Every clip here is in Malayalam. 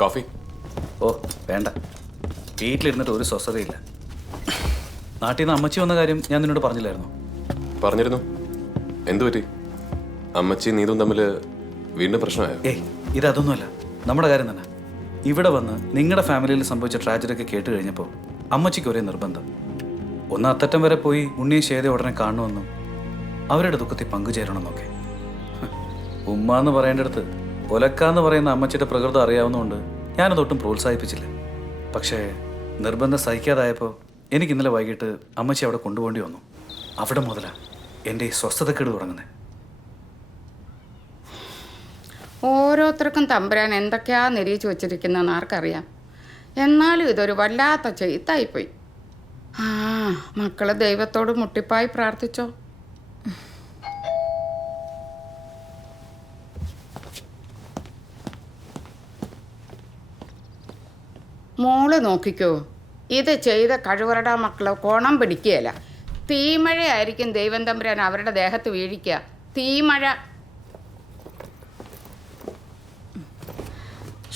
കോഫി? ഓ വേണ്ട, വീട്ടിലിരുന്നിട്ട് ഒരു സ്വസ്ഥതയില്ല. നാട്ടിൽ നിന്ന് അമ്മച്ചി വന്ന കാര്യം ഞാൻ നിന്നോട് പറഞ്ഞില്ലായിരുന്നു? പറഞ്ഞിരുന്നു. എന്തു പറ്റി? അമ്മച്ചി നീതും തമ്മിൽ വീണ്ടും പ്രശ്നമായോ? ഏയ്, ഇതൊന്നുമല്ല, നമ്മുടെ കാര്യം തന്നെ. ഇവിടെ വന്ന് നിങ്ങളുടെ ഫാമിലിയിൽ സംഭവിച്ച ട്രാജഡിയൊക്കെ കേട്ട് കഴിഞ്ഞപ്പോൾ അമ്മച്ചിക്ക് ഒരേ നിർബന്ധം. ഒന്ന് അത്തറ്റം വരെ പോയി ഉണ്ണിയെ ശേത ഉടനെ കാണണമെന്നും അവരുടെ ദുഃഖത്തിൽ പങ്കുചേരണമെന്നൊക്കെ. ഉമ്മ എന്ന് പറയേണ്ടടുത്ത് ഒലക്കാന്ന് പറയുന്ന അമ്മച്ചിയുടെ പ്രകൃതം അറിയാവുന്നതുകൊണ്ട് ഞാനതൊട്ടും പ്രോത്സാഹിപ്പിച്ചില്ല. പക്ഷേ നിർബന്ധം സഹിക്കാതായപ്പോൾ എനിക്ക് ഇന്നലെ വൈകിട്ട് അമ്മച്ചി അവിടെ കൊണ്ടുപോകേണ്ടി വന്നു. അവിടെ മുതലാണ് എൻ്റെ ഈ സ്വസ്ഥതക്കേട് തുടങ്ങുന്നത്. ഓരോരുത്തർക്കും തമ്പുരാൻ എന്തൊക്കെയാ നിരീക്ഷിച്ച് വെച്ചിരിക്കുന്നതെന്ന് ആർക്കറിയാം. എന്നാലും ഇതൊരു വല്ലാത്ത ചെയ്ത്തായിപ്പോയി. ആ, മക്കള് ദൈവത്തോട് മുട്ടിപ്പായി പ്രാർത്ഥിച്ചോ. മോള് നോക്കിക്കോ, ഇത് ചെയ്ത കഴിവറട മക്കള് കോണം പിടിക്കുകയല്ല. തീമഴയായിരിക്കും ദൈവം തമ്പുരാൻ അവരുടെ ദേഹത്ത് വീഴിക്കുക. തീമഴ.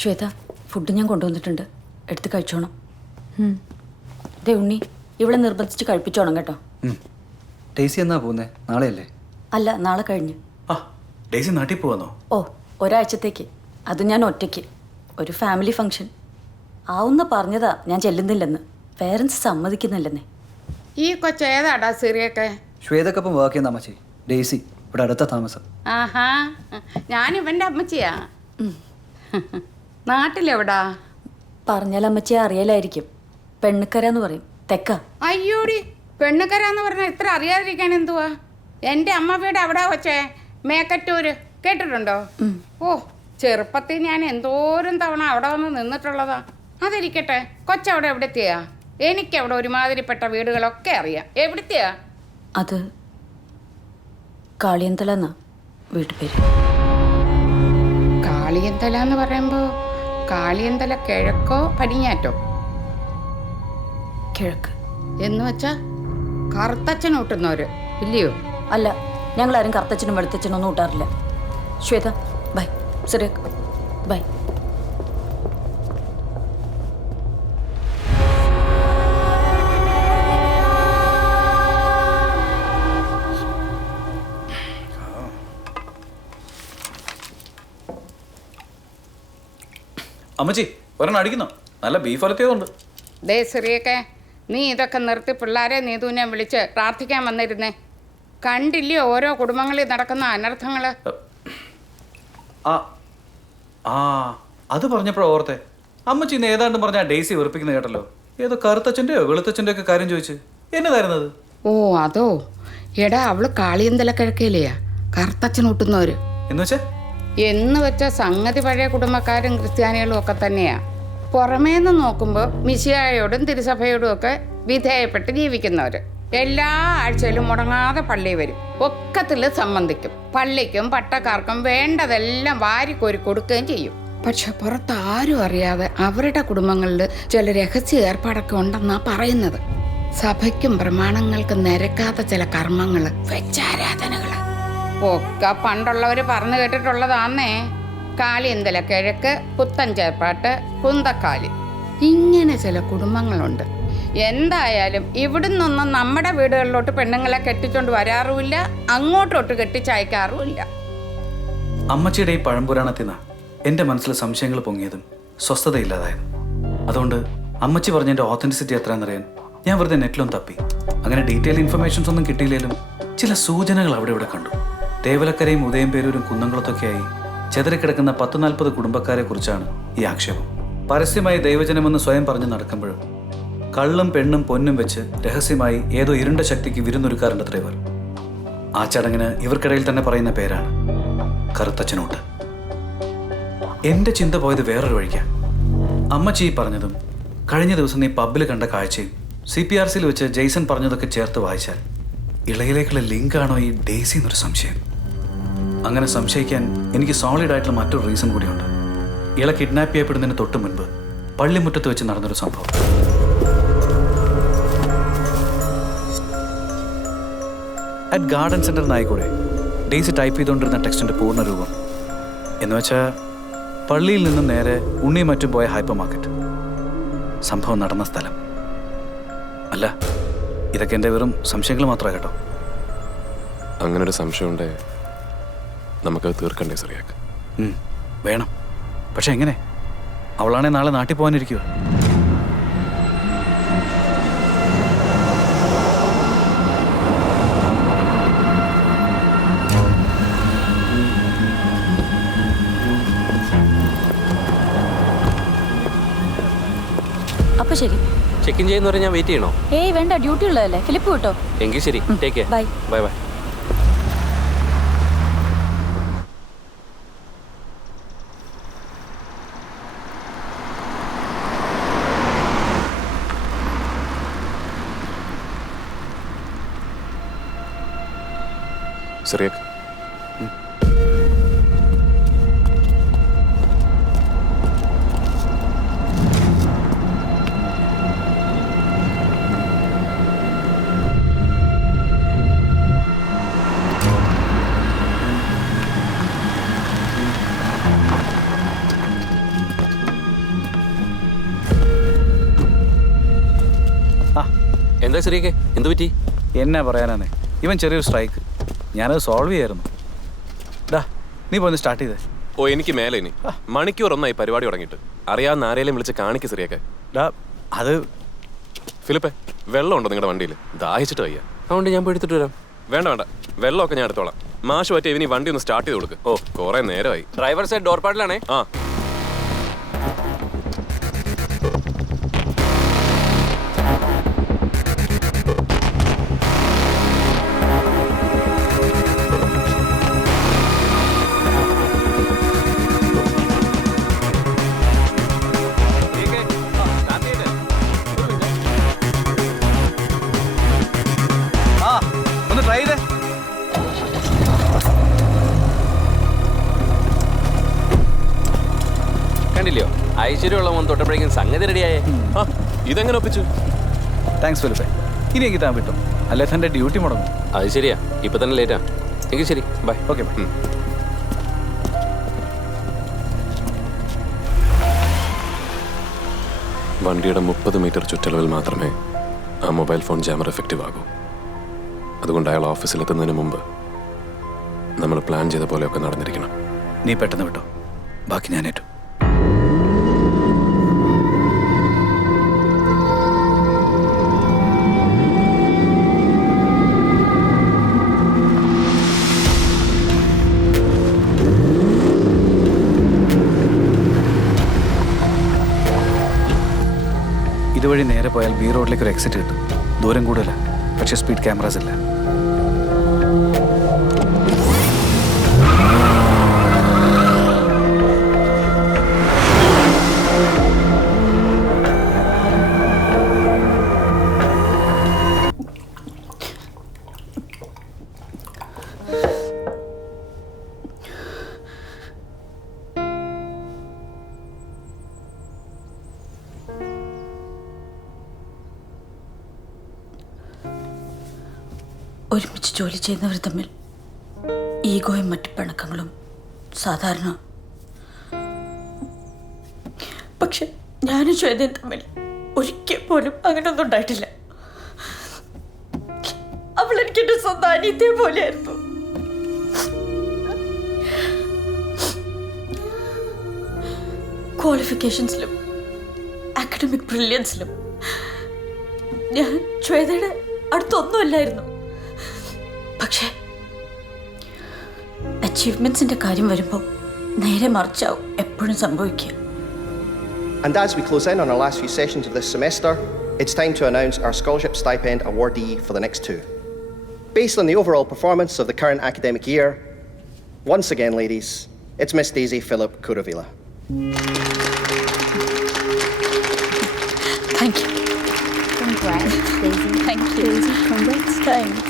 ശ്വേത, ഫുഡ് ഞാൻ കൊണ്ടുവന്നിട്ടുണ്ട്, എടുത്ത് കഴിച്ചോണം. ദേ ഉണ്ണി, ഇവിടെ നിർബന്ധിച്ച് കഴിപ്പിച്ചോണം കേട്ടോ. ഡെയ്സി എന്നാ പോകുന്നേ? നാളെയല്ലേ? അല്ല, നാളെ കഴിഞ്ഞ്. ആ, ഡെയ്സി നാട്ടിൽ പോവാന്നോ? ഓ, ഒരാഴ്ചത്തേക്ക്. അത് ഞാൻ ഒറ്റയ്ക്ക്. ഒരു ഫാമിലി ഫംഗ്ഷൻ ആവുന്ന പറഞ്ഞതാ, ഞാൻ ചെല്ലുന്നില്ലെന്ന്. പേരൻസ് സമ്മതിക്കുന്നില്ലെന്നേ. ഈ കൊച്ചേതാടാ സിറിയൊക്കെ? ശ്വേതക്കൊപ്പം വർക്ക് ചെയ്യുന്ന അമ്മച്ചി. ഡെയ്സി ഇവിടെ അടുത്ത താമസം. ആഹാ, ഞാനിവൻ്റെ അമ്മച്ചിയാ. നാട്ടിലെവിടാ? പറഞ്ഞാൽ അമ്മച്ചിയെ അറിയലായിരിക്കും. പെണ്ണുക്കര എന്ന് പറയും, തെക്ക. അയ്യോടി, പെണ്ണുക്കര എന്ന് പറഞ്ഞാൽ ഇത്ര അറിയാതിരിക്കാൻ എന്തുവാ? എൻ്റെ അമ്മ വീട് അവിടെ വച്ചേ, മേക്കറ്റൂര്. കേട്ടിട്ടുണ്ടോ? ഓ, ചെറുപ്പത്തിൽ ഞാൻ എന്തോരം തവണ അവിടെ വന്ന് നിന്നിട്ടുള്ളതാ. അതിരിക്കട്ടെ, കൊച്ചവിടെ എവിടെത്തിയാ? എനിക്കവിടെ ഒരുമാതിരിപ്പെട്ട വീടുകളൊക്കെ അറിയാം. എവിടത്തെയാ? അത് കാളിയന്തല എന്നാ വീട്ടുപേര്. കാളിയന്തല എന്ന് പറയുമ്പോൾ കാളിയന്തല കിഴക്കോ പടിഞ്ഞാറ്റോ? കിഴക്ക്. എന്ന് വെച്ചാ കറുത്തച്ഛൻ ഊട്ടുന്നവര് ഇല്ലയോ? അല്ല, ഞങ്ങളാരും കറുത്തച്ഛനും വെളുത്തച്ഛനും ഒന്നും ഊട്ടാറില്ല. ശ്വേത ബൈ. സിറിയക് ബൈ. അമ്മച്ചി ഒരെണ്ണം അടിക്കുന്നോ? നല്ല ബീഫ് വലത്തിയതുണ്ട്. ദേ സിറിയൊക്കെ, നീ ഇതൊക്കെ നിർത്തി പിള്ളേരെ നീതുവിനെ വിളിച്ച് പ്രാർത്ഥിക്കാൻ വന്നിരുന്നേ. കണ്ടില്ലയോ ഓരോ കുടുംബങ്ങളിൽ നടക്കുന്ന അനർത്ഥങ്ങൾ? ആ ആ അത് പറഞ്ഞപ്പോഴോ ഓർത്തെ. അമ്മച്ചി ഇന്ന് ഏതാണ്ടും പറഞ്ഞാൽ ഡെയ്സി വെറുപ്പിക്കുന്ന കേട്ടല്ലോ. ഏതോ കറുത്തച്ഛൻ്റെയോ വെളുത്തച്ഛൻ്റെ ഒക്കെ കാര്യം ചോദിച്ച് എന്നതായിരുന്നത്? ഓ അതോ, എടാ അവള് കാളിയന്തല കിഴക്കേലെയാ കറുത്തച്ഛൻ ഊട്ടുന്നവര്. എന്ന് വെച്ചാൽ സംഗതി പഴയ കുടുംബക്കാരും ക്രിസ്ത്യാനികളും ഒക്കെ തന്നെയാ. പുറമേന്ന് നോക്കുമ്പോൾ മിശിഹായോടും തിരുസഭയോടും ഒക്കെ വിധേയപ്പെട്ട് ജീവിക്കുന്നവര്. എല്ലാ ആഴ്ചയിലും മുടങ്ങാതെ പള്ളി വരും, ഒക്കത്തിൽ സംബന്ധിക്കും. പള്ളിക്കും പട്ടക്കാർക്കും വേണ്ടതെല്ലാം വാരിക്കോരി കൊടുക്കുകയും ചെയ്യും. പക്ഷെ പുറത്ത് ആരും അറിയാതെ അവരുടെ കുടുംബങ്ങളിൽ ചില രഹസ്യ ഏർപ്പാടൊക്കെ ഉണ്ടെന്നാ പറയുന്നത്. സഭയ്ക്കും പ്രമാണങ്ങൾക്കും നിരക്കാത്ത ചില കർമ്മങ്ങള്, വെച്ചാരാധനകള് ഒക്കെ പണ്ടുള്ളവർ പറഞ്ഞു കേട്ടിട്ടുള്ളതാന്നേ. കാളിയന്തല കിഴക്ക്, പുത്തൻ ചേർപ്പാട്ട്, കുന്തക്കാലി, ഇങ്ങനെ ചില കുടുംബങ്ങളുണ്ട്. എന്തായാലും ഇവിടുന്നൊന്നും നമ്മുടെ വീടുകളിലോട്ട് പെണ്ണുങ്ങളെ കെട്ടിച്ചോണ്ട് വരാറുമില്ല, അങ്ങോട്ടോട്ട് കെട്ടിച്ചയക്കാറുമില്ല. അമ്മച്ചിയുടെ ഈ പഴംപുരാണത്തിൽ നിന്നാ എൻ്റെ മനസ്സിൽ സംശയങ്ങൾ പൊങ്ങിയതും സ്വസ്ഥതയില്ലാതായതും. അതുകൊണ്ട് അമ്മച്ചി പറഞ്ഞതിൻ്റെ ഓത്തൻറ്റിസിറ്റി എത്രയെന്നറിയാൻ ഞാൻ വെറുതെ നെറ്റിലൊന്നും തപ്പി. അങ്ങനെ ഡീറ്റെയിൽ ഇൻഫർമേഷൻസ് ഒന്നും കിട്ടിയില്ലെങ്കിലും ചില സൂചനകൾ അവിടെ ഇവിടെ കണ്ടു. തേവലക്കരയും ഉദയംപേരൂരും കുന്നംകുളത്തൊക്കെയായി ചെതറിക്കിടക്കുന്ന 10-40 കുടുംബക്കാരെ കുറിച്ചാണ് ഈ ആക്ഷേപം. പരസ്യമായി ദൈവജനമെന്ന് സ്വയം പറഞ്ഞ് നടക്കുമ്പോഴും കള്ളും പെണ്ണും പൊന്നും വെച്ച് രഹസ്യമായി ഏതോ ഇരുണ്ട ശക്തിക്ക് വിരുന്നൊരുക്കാറുണ്ടത്രേ ഇവർ. ആ ചടങ്ങിന് ഇവർക്കിടയിൽ തന്നെ പറയുന്ന പേരാണ് കറുത്തച്ഛനൂട്ട്. എൻ്റെ ചിന്ത പോയത് വേറൊരു വഴിക്കാ. അമ്മച്ചി പറഞ്ഞതും കഴിഞ്ഞ ദിവസം നീ പബ്ബിൽ കണ്ട കാഴ്ചയും CPRCയിൽ വെച്ച് ജെയ്സൺ പറഞ്ഞതൊക്കെ ചേർത്ത് വായിച്ചാൽ ഇളയിലേക്കുള്ള ലിങ്കാണോ ഈ ഡെയ്സി എന്നൊരു സംശയം. അങ്ങനെ സംശയിക്കാൻ എനിക്ക് സോളിഡ് ആയിട്ടുള്ള മറ്റൊരു റീസൺ കൂടിയുണ്ട്. ഇള കിഡ്നാപ്പ് ചെയ്യപ്പെടുന്നതിന് തൊട്ട് മുൻപ് പള്ളിമുറ്റത്ത് വെച്ച് നടന്നൊരു സംഭവം. അറ്റ് ഗാർഡൻ സെന്റർ നായിക്കൂടെ ഡെയ്സി ടൈപ്പ് ചെയ്തുകൊണ്ടിരുന്ന ടെക്സ്റ്റിന്റെ പൂർണ്ണ രൂപം എന്ന് വെച്ചാൽ പള്ളിയിൽ നിന്നും നേരെ ഉണ്ണിയും മറ്റും പോയ ഹൈപ്പർ മാർക്കറ്റ്. സംഭവം നടന്ന സ്ഥലം. അല്ല, ഇതൊക്കെ എൻ്റെ വെറും സംശയങ്ങൾ മാത്രമാണ് കേട്ടോ. അങ്ങനൊരു സംശയമുണ്ടേ നമുക്കത് തീർക്കണ്ടേ സിറിയാക്ക്? വേണം. പക്ഷെ എങ്ങനെ? അവളാണെ നാളെ നാട്ടിൽ പോകാനിരിക്കുക. അപ്പൊ ശരി. ചെക്ക് ഇൻ ചെയ്യുന്നവരെ ഞാൻ വെയിറ്റ് ചെയ്യണോ? ഏയ് വേണ്ട, ഡ്യൂട്ടി ഉള്ളതല്ലേ. ഫിലിപ്പ് കിട്ടോ? എങ്കിൽ ശരി, take care. Bye. Bye bye. Cyriac, എന്താ ശരിയൊക്കെ? എന്ത് പറ്റി? എന്നാ പറയാനാണ്, ഇവൻ ചെറിയൊരു സ്ട്രൈക്ക്. ഞാനത് സോൾവ് ചെയ്യായിരുന്നു. ഡാ, നീ പോയി സ്റ്റാർട്ട് ചെയ്തേ. ഓ എനിക്ക് മേലെ ഇനി മണിക്കൂറൊന്നായി പരിപാടി തുടങ്ങിയിട്ട്. അറിയാവുന്ന ആരെയും വിളിച്ച് കാണിക്ക് സിറിയാക്കെ. ഡാ, അത് ഫിലിപ്പേ, വെള്ളമുണ്ടോ നിങ്ങളുടെ വണ്ടിയിൽ? ദാഹിച്ചിട്ട് വയ്യ. അതുകൊണ്ട് ഞാൻ പോയി എടുത്തിട്ട് വരാം. വേണ്ട വേണ്ട, വെള്ളമൊക്കെ ഞാൻ എടുത്തോളാം. മാഷ് പറ്റിയ ഇവനി വണ്ടി ഒന്ന് സ്റ്റാർട്ട് ചെയ്ത് കൊടുക്ക്. ഓ കുറെ നേരമായി. ഡ്രൈവർ സൈഡ് ഡോർ പാഡിലാണേ. ആ ഒന്ന് ട്രൈ ചെയ്തേ. കണ്ടില്ലയോ, ഐശ്വര്യമുള്ള മോൻ തൊട്ടപ്പോഴേക്കും സംഗതി റെഡിയായേ. ആ ഇതെങ്ങനെ ഒപ്പിച്ചു? താങ്ക്സ് ഫിലിപ്പേ. ഇനി എനിക്ക് താൻ വിട്ടോ, അല്ലെ തൻ്റെ ഡ്യൂട്ടി മുടങ്ങും. അത് ശരിയാ, ഇപ്പൊ തന്നെ ലേറ്റാ. എങ്കിൽ ശരി, ബൈ. Okay bye. വണ്ടിയുടെ 30 മീറ്റർ ചുറ്റളവിൽ മാത്രമേ ആ മൊബൈൽ ഫോൺ ജാമർ എഫക്റ്റീവ് ആകൂ. അതുകൊണ്ട് അയാൾ ഓഫീസിലെത്തുന്നതിന് മുമ്പ് നമ്മൾ പ്ലാൻ ചെയ്ത പോലെയൊക്കെ നടന്നിരിക്കണം. നീ പെട്ടെന്ന് വിട്ടോ, ബാക്കി ഞാൻ ഏറ്റു. ഇതുവഴി നേരെ പോയാൽ ബി റോഡിലേക്ക് ഒരു എക്സിറ്റ് കിട്ടും. ദൂരം കൂടുതല, പക്ഷേ സ്പീഡ് ക്യാമറാസ് ഇല്ല. ഒരുമിച്ച് ജോലി ചെയ്യുന്നവർ തമ്മിൽ ഈഗോയും മറ്റു പിണക്കങ്ങളും സാധാരണ. പക്ഷെ ഞാനും ശ്വേതയും തമ്മിൽ ഒരിക്കൽ പോലും അങ്ങനെയൊന്നും ഉണ്ടായിട്ടില്ല. അവൾ എനിക്ക് എന്റെ സ്വന്തം അനിയത്തെ പോലെയായിരുന്നു. ക്വാളിഫിക്കേഷൻസിലും അക്കാഡമിക് ബ്രില്യൻസിലും ഞാൻ ശ്വേതയുടെ അടുത്തൊന്നുമല്ലായിരുന്നു. പക്ഷേ അച്ചീവ്മെന്റ്സിന്റെ കാര്യം വരുമ്പോൾ നേരെ മറിച്ചാവും എപ്പോഴും സംഭവിക്കുക. And as we close in on our last few sessions of this semester, it's time to announce our scholarship stipend awardee for the next two. Based on the overall performance of the current academic year, once again, ladies, it's Miss Daisy Philip Kuravila. Thank you. Congrats, Daisy. Thank you. Daisy, congrats. Thanks.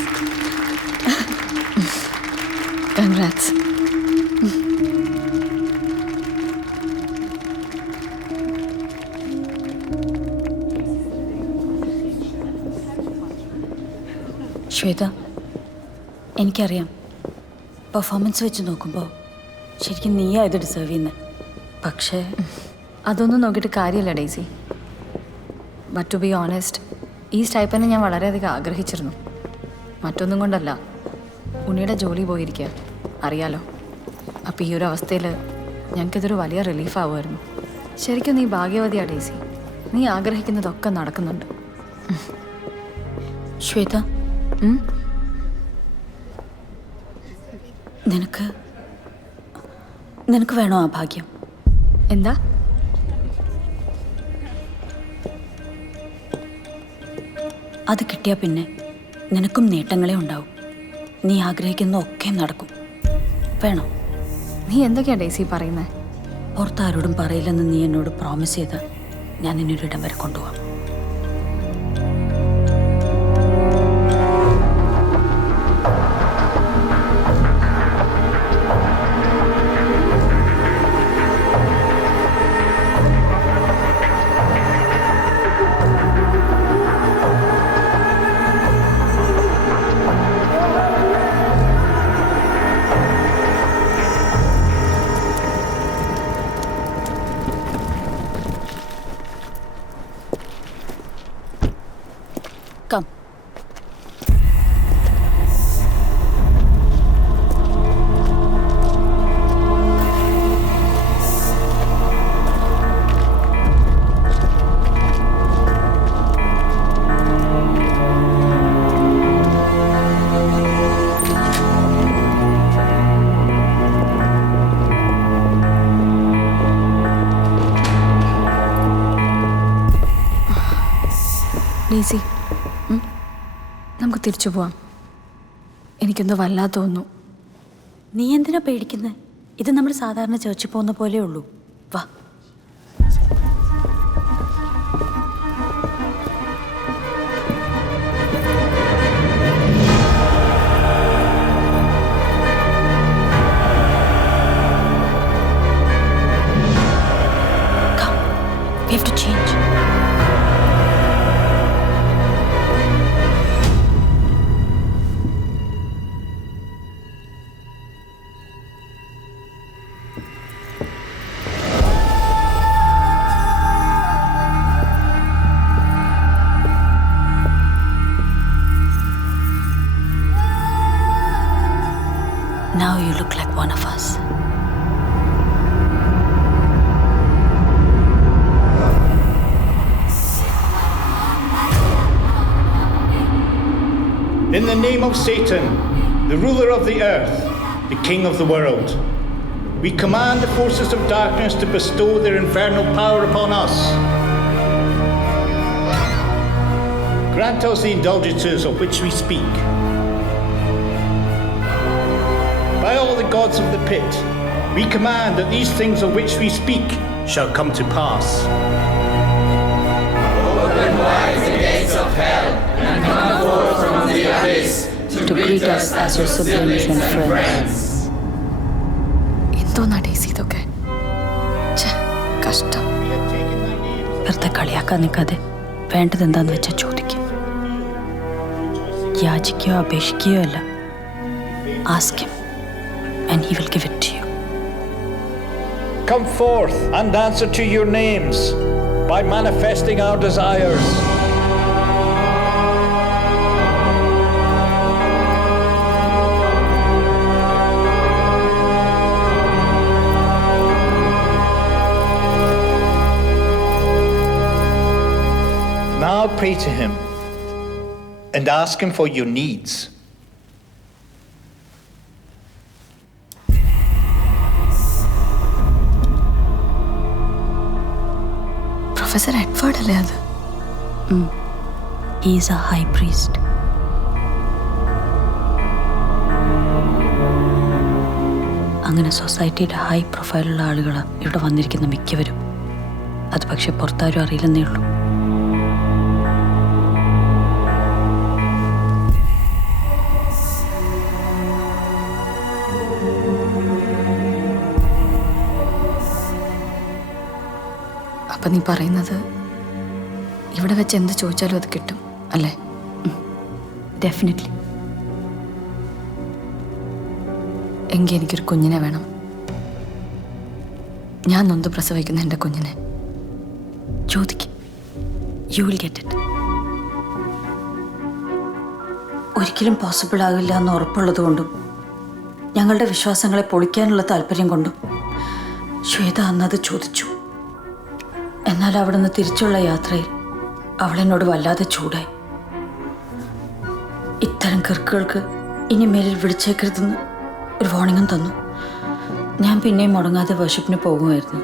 Congrats. Shweta, എനിക്കറിയാം പെർഫോമൻസ് വെച്ച് നോക്കുമ്പോൾ ശരിക്കും നീയാ ഇത് ഡിസേർവ് ചെയ്യുന്നത്. പക്ഷേ അതൊന്നും നോക്കിയിട്ട് കാര്യമില്ല Daisy. But to be honest, ഈ സ്റ്റൈപ്പനെ ഞാൻ വളരെയധികം ആഗ്രഹിച്ചിരുന്നു. മറ്റൊന്നും കൊണ്ടല്ല, ഉണ്ണിയുടെ ജോലി പോയിരിക്കുക, അറിയാലോ. അപ്പോൾ ഈ ഒരു അവസ്ഥയിൽ ഞങ്ങൾക്കിതൊരു വലിയ റിലീഫ് ആവുമായിരുന്നു. ശരിക്കും നീ ഭാഗ്യവതിയാ ഡേസി. നീ ആഗ്രഹിക്കുന്നതൊക്കെ നടക്കുന്നുണ്ട്. ശ്വേത, നിനക്ക് വേണോ ആ ഭാഗ്യം? എന്താ? അത് കിട്ടിയാൽ പിന്നെ നിനക്കും നേട്ടങ്ങളെ ഉണ്ടാവും. നീ ആഗ്രഹിക്കുന്ന ഒക്കെ നടക്കും. വേണോ? നീ എന്തൊക്കെയാ ഡേസി പറയുന്നത്? പുറത്താരോടും പറയില്ലെന്ന് നീ എന്നോട് പ്രോമിസ് ചെയ്താൽ ഞാൻ നിന്നൊരിടം വരെ കൊണ്ടുപോകാം. Come. ഡേസി, നമുക്ക് തിരിച്ചു പോവാം. എനിക്കെന്തോ വല്ലാതെ തോന്നുന്നു. നീ എന്തിനാ പേടിക്കുന്നത്? ഇത് നമ്മൾ സാധാരണ ചേർച്ചിൽ പോകുന്ന പോലെ ഉള്ളൂ. വാ. Come. We have to change. Now you look like one of us. In the name of Satan, the ruler of the earth, the king of the world, we command the forces of darkness to bestow their infernal power upon us. Grant us the indulgences of which we speak. By all the gods of the pit, we command that these things of which we speak shall come to pass. Open wide the gates of hell and come forth from the abyss To greet us as your siblings and friends. എന്തോന്നാ ഡേസി ഇതൊക്കെ? കഷ്ടം. വെറുതെ കളിയാക്കാൻ നിൽക്കാതെ വേണ്ടത് എന്താന്ന് വെച്ചാൽ ചോദിക്കും. യാചിക്കുകയോ അപേക്ഷിക്കുകയോ അല്ല. Ask him and he will give it to you. Come forth and answer to your names by manifesting our desires. Now pray to him and ask him for your needs. Professor Edward അല്ലേ അത്? He is a high priest. അങ്ങനെ സൊസൈറ്റിയുടെ ഹൈ പ്രൊഫൈലുള്ള ആളുകളാണ് ഇവിടെ വന്നിരിക്കുന്ന മിക്കവരും. അത് പക്ഷെ പുറത്താരും അറിയില്ലെന്നേ ഉള്ളൂ. അപ്പം നീ പറയുന്നത് ഇവിടെ വെച്ച് എന്ത് ചോദിച്ചാലും അത് കിട്ടും അല്ലേ? ഡെഫിനറ്റ്ലി. എങ്കിൽ എനിക്കൊരു കുഞ്ഞിനെ വേണം. ഞാൻ നൊന്ത് പ്രസവിക്കുന്ന എൻ്റെ കുഞ്ഞിനെ. ചോദിക്കും, യു വിൽ ഗെറ്റ് ഇറ്റ്. ഒരിക്കലും പോസിബിൾ ആകില്ല എന്ന് ഉറപ്പുള്ളത് കൊണ്ടും ഞങ്ങളുടെ വിശ്വാസങ്ങളെ പൊളിക്കാനുള്ള താല്പര്യം കൊണ്ടും ശ്വേത അന്നത് ചോദിച്ചു. എന്നാൽ അവിടുന്ന് തിരിച്ചുള്ള യാത്രയിൽ അവളെന്നോട് വല്ലാതെ ചൂടായി. ഇത്തരം കിറുക്കുകൾക്ക് ഇനി മേലിൽ വിളിച്ചേക്കരുതെന്ന് ഒരു വാർണിംഗും തന്നു. ഞാൻ പിന്നെയും മുടങ്ങാതെ വർഷിപ്പിന് പോകുമായിരുന്നു.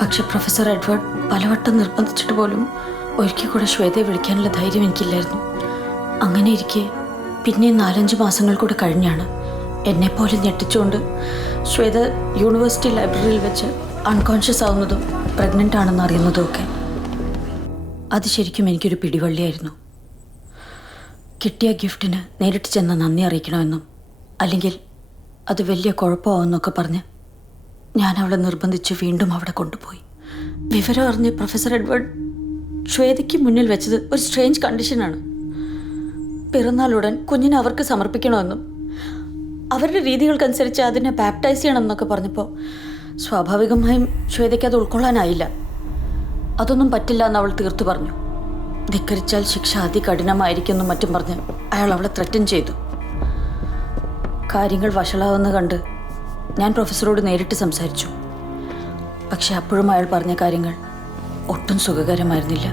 പക്ഷെ പ്രൊഫസർ എഡ്വേർഡ് പലവട്ടം നിർബന്ധിച്ചിട്ട് പോലും ഒരിക്കൽ കൂടെ ശ്വേതയെ വിളിക്കാനുള്ള ധൈര്യം എനിക്കില്ലായിരുന്നു. അങ്ങനെ ഇരിക്കെ പിന്നെയും 4-5 മാസങ്ങൾ കൂടെ കഴിഞ്ഞാണ് എന്നെപ്പോലെ ഞെട്ടിച്ചുകൊണ്ട് ശ്വേത യൂണിവേഴ്സിറ്റി ലൈബ്രറിയിൽ വെച്ച് അൺകോൺഷ്യസ് ആവുന്നതും പ്രഗ്നൻ്റ് ആണെന്ന് അറിയുന്നതും ഒക്കെ. അത് ശരിക്കും എനിക്കൊരു പിടിവള്ളിയായിരുന്നു. കിട്ടിയ ഗിഫ്റ്റിന് നേരിട്ട് ചെന്ന് നന്ദി അറിയിക്കണമെന്നും അല്ലെങ്കിൽ അത് വലിയ കുഴപ്പമാവെന്നൊക്കെ പറഞ്ഞ് ഞാൻ അവളെ നിർബന്ധിച്ച് വീണ്ടും അവിടെ കൊണ്ടുപോയി. വിവരം അറിഞ്ഞ് പ്രൊഫസർ എഡ്വേർഡ് ശ്വേതയ്ക്ക് മുന്നിൽ വെച്ചത് ഒരു സ്ട്രേഞ്ച് കണ്ടീഷനാണ്. പിറന്നാളുടൻ കുഞ്ഞിനെ അവർക്ക് സമർപ്പിക്കണമെന്നും അവരുടെ രീതികൾക്കനുസരിച്ച് അതിനെ ബാപ്റ്റൈസ് ചെയ്യണമെന്നൊക്കെ പറഞ്ഞപ്പോൾ സ്വാഭാവികമായും ശ്വേതയ്ക്ക് അത് ഉൾക്കൊള്ളാനായില്ല. അതൊന്നും പറ്റില്ല എന്ന് അവൾ തീർത്തു പറഞ്ഞു. ധിക്കരിച്ചാൽ ശിക്ഷ അതികഠിനമായിരിക്കുമെന്നും മറ്റും പറഞ്ഞ് അയാൾ അവളെ ത്രെറ്റൻ ചെയ്തു. കാര്യങ്ങൾ വഷളാവെന്ന് കണ്ട് ഞാൻ പ്രൊഫസറോട് നേരിട്ട് സംസാരിച്ചു. പക്ഷെ അപ്പോഴും അയാൾ പറഞ്ഞ കാര്യങ്ങൾ ഒട്ടും സുഖകരമായിരുന്നില്ല.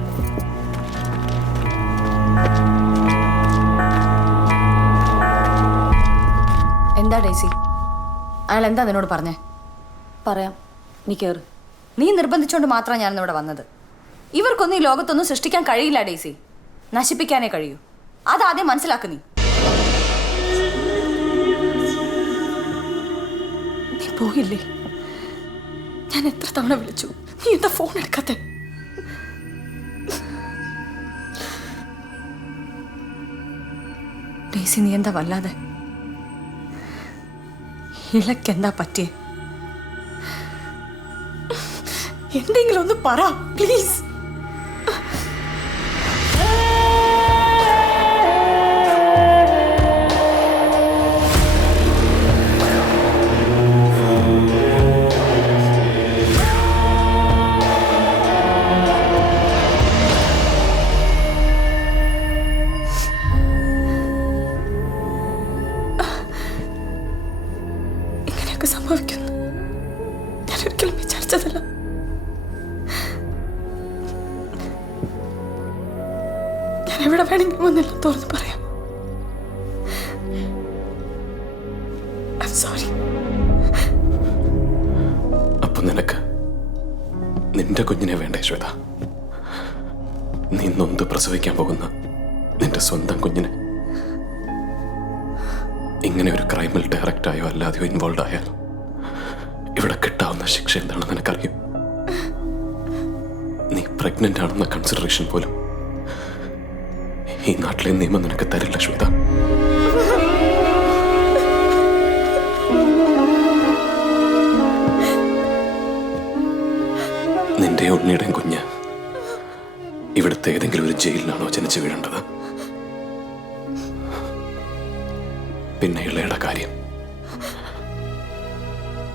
എന്താ ഡേസി, അയാൾ എന്താ നിന്നോട് പറഞ്ഞേ? പറയാം, നീ കയറ്. നീ നിർബന്ധിച്ചുകൊണ്ട് മാത്രമാണ് ഞാനിന്നിവിടെ വന്നത്. ഇവർക്കൊന്നും ഈ ലോകത്തൊന്നും സൃഷ്ടിക്കാൻ കഴിയില്ല ഡേസി, നശിപ്പിക്കാനേ കഴിയൂ. അതാദ്യം മനസ്സിലാക്ക്. നീ പോയില്ലേ? ഞാൻ എത്ര തവണ വിളിച്ചു, നീ എന്താ ഫോൺ എടുക്കാത്തെ? ഡേസി, നീ എന്താ വല്ലാതെ? ഇളക്കെന്താ പറ്റിയേ? എന്തെങ്കിലും ഒന്ന് പറ പ്ലീസ്. ഇങ്ങനെയൊക്കെ സംഭവിക്കുന്നു ഞാൻ ഒരിക്കലും വിചാരിച്ചതല്ല. എവിടെ വേണമെങ്കിലും ഒന്നെല്ലാം തുറന്ന് പറയാം. സോറി. അപ്പൊ നിനക്ക് നിന്റെ കുഞ്ഞിനെ വേണ്ടേ ശ്വേത? നീ നൊന്ത് പ്രസവിക്കാൻ പോകുന്ന നിന്റെ സ്വന്തം കുഞ്ഞിനെ ഇങ്ങനെ ഒരു ക്രൈമിൽ ഡയറക്റ്റായോ അല്ലാതെയോ ഇൻവോൾവ് ആയാലും ഇവിടെ കിട്ടാവുന്ന ശിക്ഷ എന്താണെന്ന് നിനക്കറിയും. നീ പ്രഗ്നന്റ് ആണെന്ന കൺസിഡറേഷൻ പോലും ഈ നാട്ടിലെ നിയമം നിനക്ക് തരില്ല ശ്വേത. നിന്റെ ഉണ്ണിയുടെയും കുഞ്ഞ് ഇവിടുത്തെ ഏതെങ്കിലും ഒരു ജയിലിലാണോ ജനിച്ചു വീഴേണ്ടത്? പിന്നെ ഇളയുടെ കാര്യം,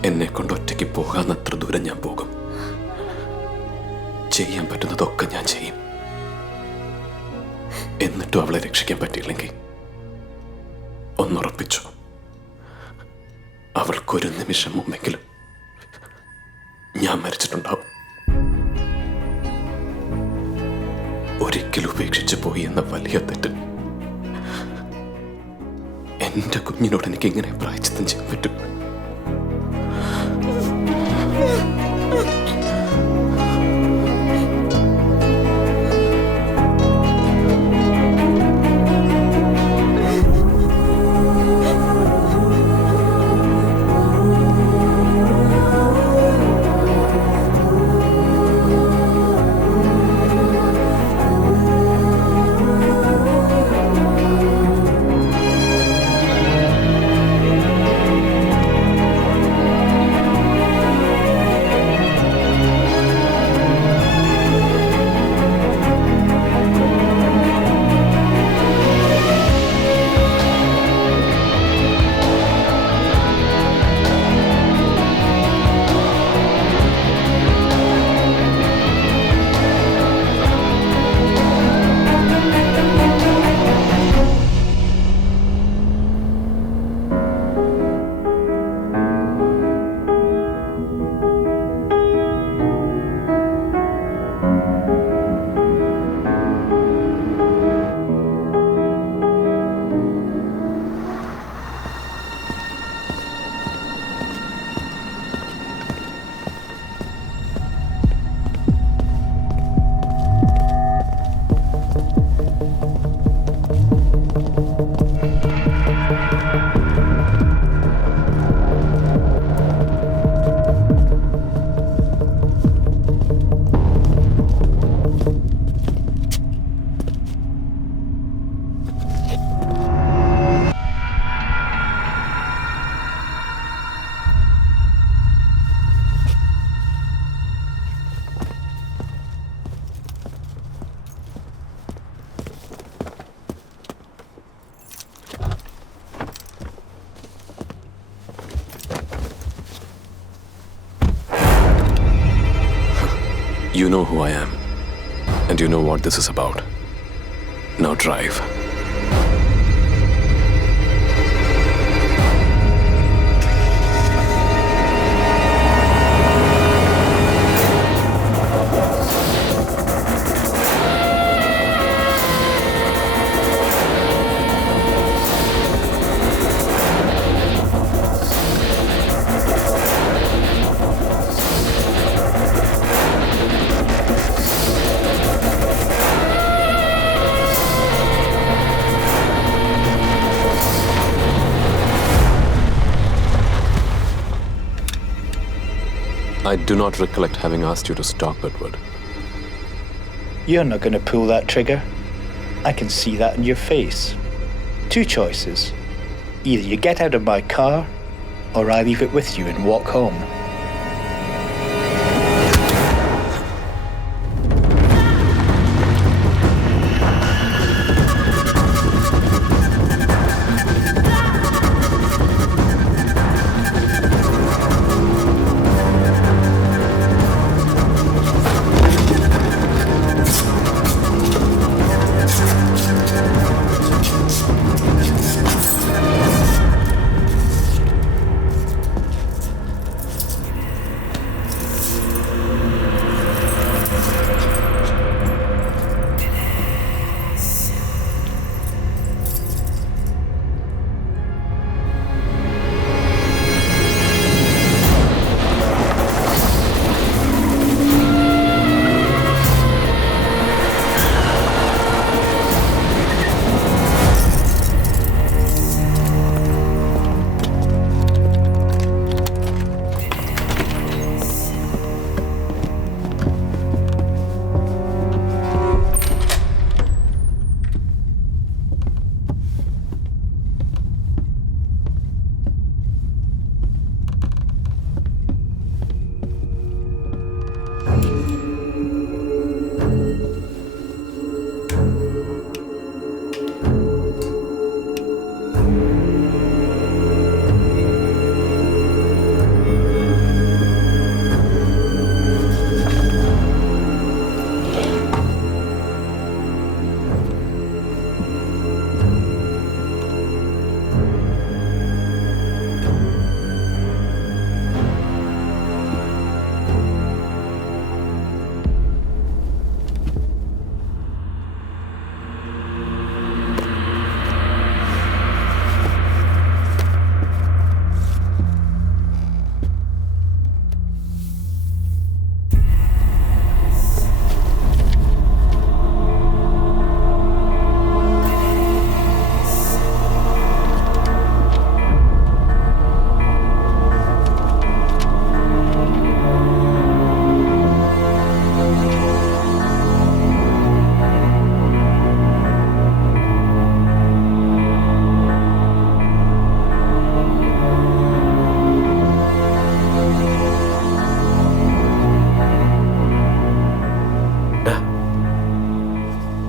എന്നെ കൊണ്ട് ഒറ്റയ്ക്ക് പോകാന്നത്ര ദൂരം ഞാൻ പോകും. ചെയ്യാൻ പറ്റുന്നതൊക്കെ ഞാൻ ചെയ്യും. എന്നിട്ടും അവളെ രക്ഷിക്കാൻ പറ്റിയില്ലെങ്കിൽ ഒന്നുറപ്പിച്ചു, അവൾക്കൊരു നിമിഷം മുമ്പെങ്കിലും ഞാൻ മരിച്ചിട്ടുണ്ടാവും. ഒരിക്കലും ഉപേക്ഷിച്ചു പോയി എന്ന വലിയ തെറ്റ് എന്റെ കുഞ്ഞിനോട് എനിക്ക് ഇങ്ങനെ പ്രായശ്ചിത്തം ചെയ്യാൻ പറ്റും? You know who I am, and you know what this is about. Now drive. I do not recollect having asked you to stop, Edward. You're not going to pull that trigger. I can see that in your face. Two choices. Either you get out of my car, or I leave it with you and walk home.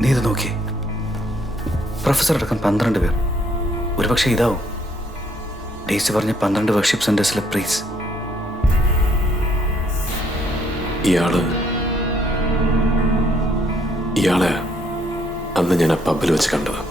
നീ ഇത് നോക്കി, പ്രൊഫസർ അടക്കം 12 പേർ. ഒരുപക്ഷെ ഇതാവും ഡേസി പറഞ്ഞ 12 വർഷിപ്പ് സെന്റേഴ്സിലെ പ്രീസ്. ഇയാളെ അന്ന് ഞാൻ ആ പബ്ബിൽ വെച്ച് കണ്ടത്.